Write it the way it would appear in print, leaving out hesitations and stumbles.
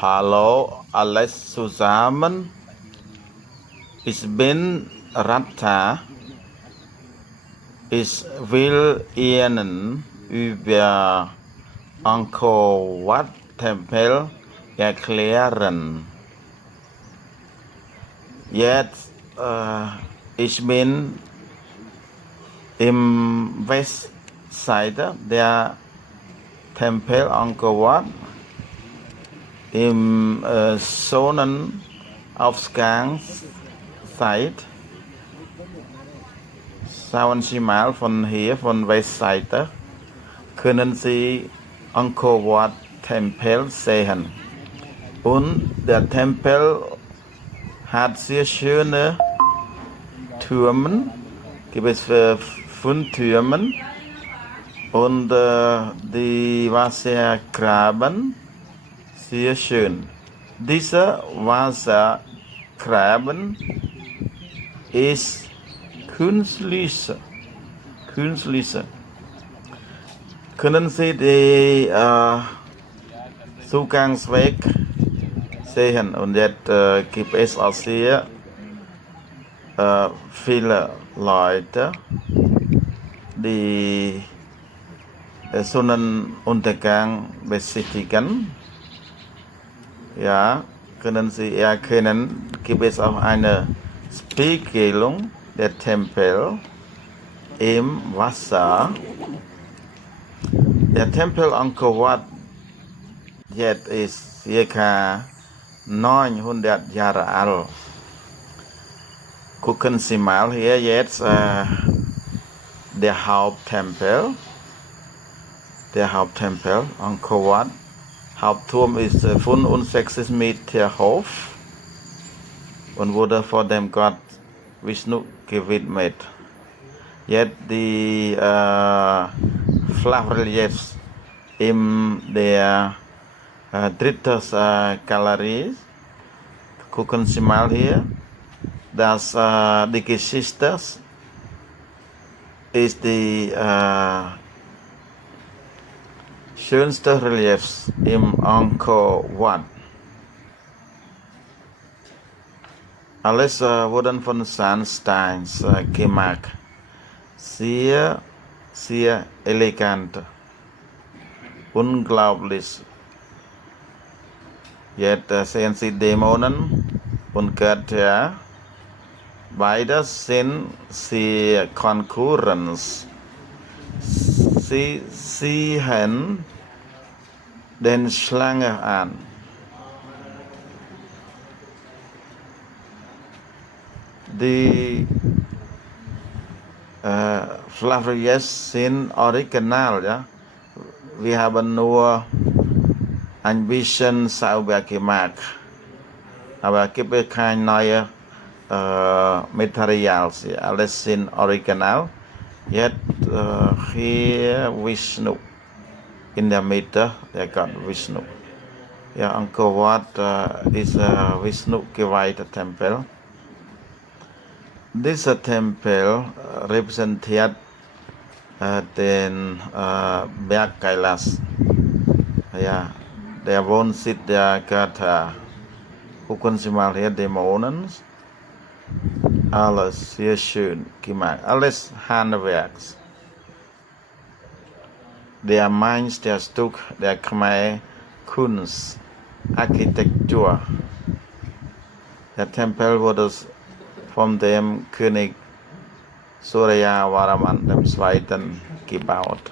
Hallo alles zusammen. Ich bin Ratta. Ich will Ihnen über Angkor Wat Tempel erklären. Jetzt, ich bin im Westseite der Tempel Angkor Wat im Sonnenaufgangszeit. Schauen Sie mal von hier, von Westseite, können Sie Angkor Wat Tempel sehen. Und der Tempel hat sehr schöne Türme, gibt es 5 Türme und die Wassergraben, sehr schön. Dieser Wassergraben ist künstlich. Können Sie den Zugangsweg sehen? Und jetzt gibt es auch sehr viele Leute, die Sonnenuntergang besichtigen. Ja, können Sie erkennen, gibt es auch eine Spiegelung der Tempel im Wasser. Der Tempel Angkor Wat jetzt ist ca. 900 Jahre alt. Gucken Sie mal hier jetzt der Haupttempel. Der Haupttempel Angkor Wat. Hauptturm ist 65 Meter hoch und wurde vor dem Gott Vishnu gewidmet. Jetzt die Flachreliefs in der dritten Galerie. Gucken Sie mal hier. Das die Geschichte ist die schönste Reliefs im Angkor Wat. Alles wurden von Sandsteins gemacht. Sehr elegant. Unglaublich. Jetzt sehen Sie Dämonen und Götter. Beide sind sehr Konkurrenz. Sie sehen den Schlange an. Die Flavriers sind original, ja. Wir haben nur ein bisschen sauber gemacht. Aber es gibt kein neues Material. Alles sind original. Jetzt hier Vishnu in der Mitte, der Gott Vishnu. Ja, Angkor Wat ist Vishnu geweihter Tempel. Dieser Tempel repräsentiert den Berg Kailas. Ja, der Wohnsitz der Götter. Gucken Sie mal hier, Dämonen. Alles sehr schön gemacht. Alles Handwerks. Der Meisterstück der Khmer Kunst, Architektur. Der Tempel wurde von dem König Surya Varman II. Gebaut.